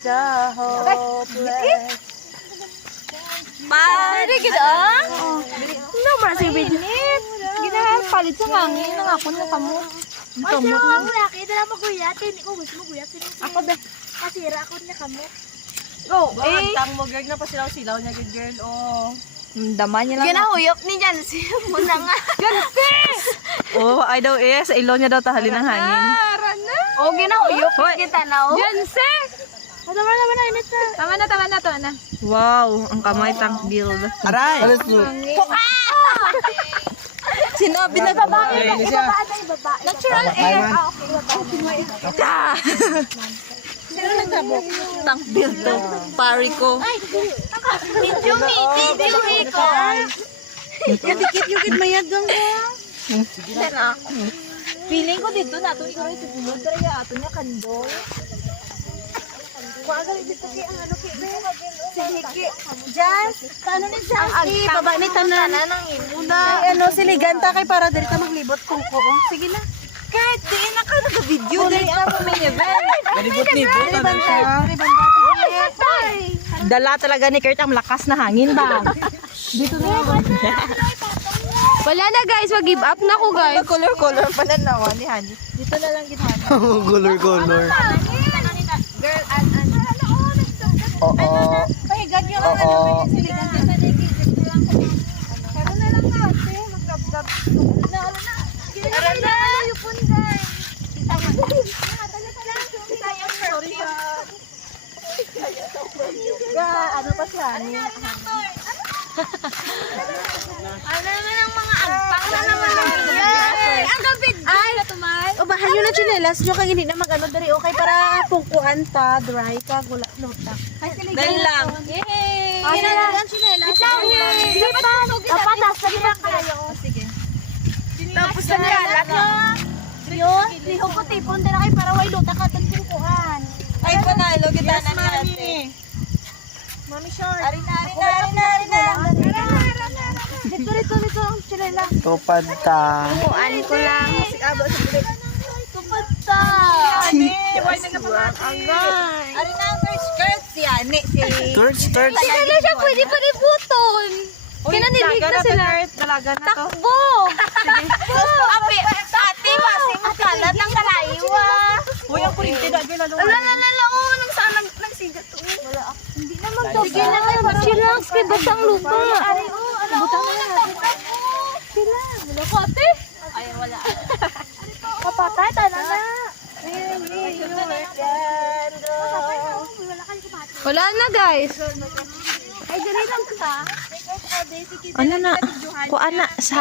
The hopeless. Pare, gida? No, marasi binit. Ginahal palit sa hangin. Nangakon na kamo. Ay, siya ako laki. Dala mo guyatin. Ikaw gusto mo guyatin. Ako ba? Kasira ako niya kamo. Go, Antang mo, girl, na pa silaw niya, girl, oh. Daman niya lang. Ginahuyop ni Jancy. Muna nga. Oh, ay daw sa ilo niya daw tahalin ng hangin. O, ginahuyop. Kita na o. Janse! Tama na, init na. Tama na. Wow, ang kamay tank build. Aray! Sinabi na Ibaba na, ibaba. natural air. Sino nagsabok? Tank build to. Pari ko. Medyo ko. Dikit-dikit mayagang ko. Feeling ko dito nato ituloy sa bulod. Kaya ato niya kandol. Jazz, paano ni Jazz? Baba ni tanan. Una, siliganta kay para dali ka maglibot kung ko. Sige na. Kahit di na ka nag-video. Dali ako may event. Galibot-libot na siya. Dala talaga ni Kurt ang lakas na hangin ba? Wala na guys, mag-give up na ko guys. Color pala nawa ni Hani. Dito na lang ginawa. Color. Girl, Oo. pahigan yung Oo. siligan ka na Pero na lang natin, mag-gab-gab. Tara na! Yung punday. Sorry ka. Ano pa siya? Ano naman ang mga agpang na naman ang ang gabid ay natuman. O bahan nyo na chinelas nyo kaya hindi na mag-ano dari okay para pungkuan ta, dry ka, gula, lota. Dahil lang. Yay! Ay, Ang chinelas. Tapatas na lang kayo. Sige. Tapos na kalat na. Yun, liho ko tipon dala kay para way luta ka tagpungkuhan. Ay, panalo kita na Mami. Mami short. Ari na. Dito ang chinelas. Tupad ta. Kuan ko lang. Abo sa bulit. Tupad ta. Why na kapamati? Agay. Ari na ang first skirt si Ani. Turds. Hindi na siya pwede pa rin buton. Kinanilig na sila. Dalaga na to. Takbo! Api, ate, pasi mo kalat ang kalaywa. Uy, ang kurinti na girl, lalo. Nung saan nagsigat to? Hindi naman daw. Sige na kayo. Chillax kay Batang Lupa. Butang na yan. Sila. Wala ko ate. Ay, wala. Kapatay, tana na. Wala na guys. Ay, dali lang ka. Ano na? Kuan na sa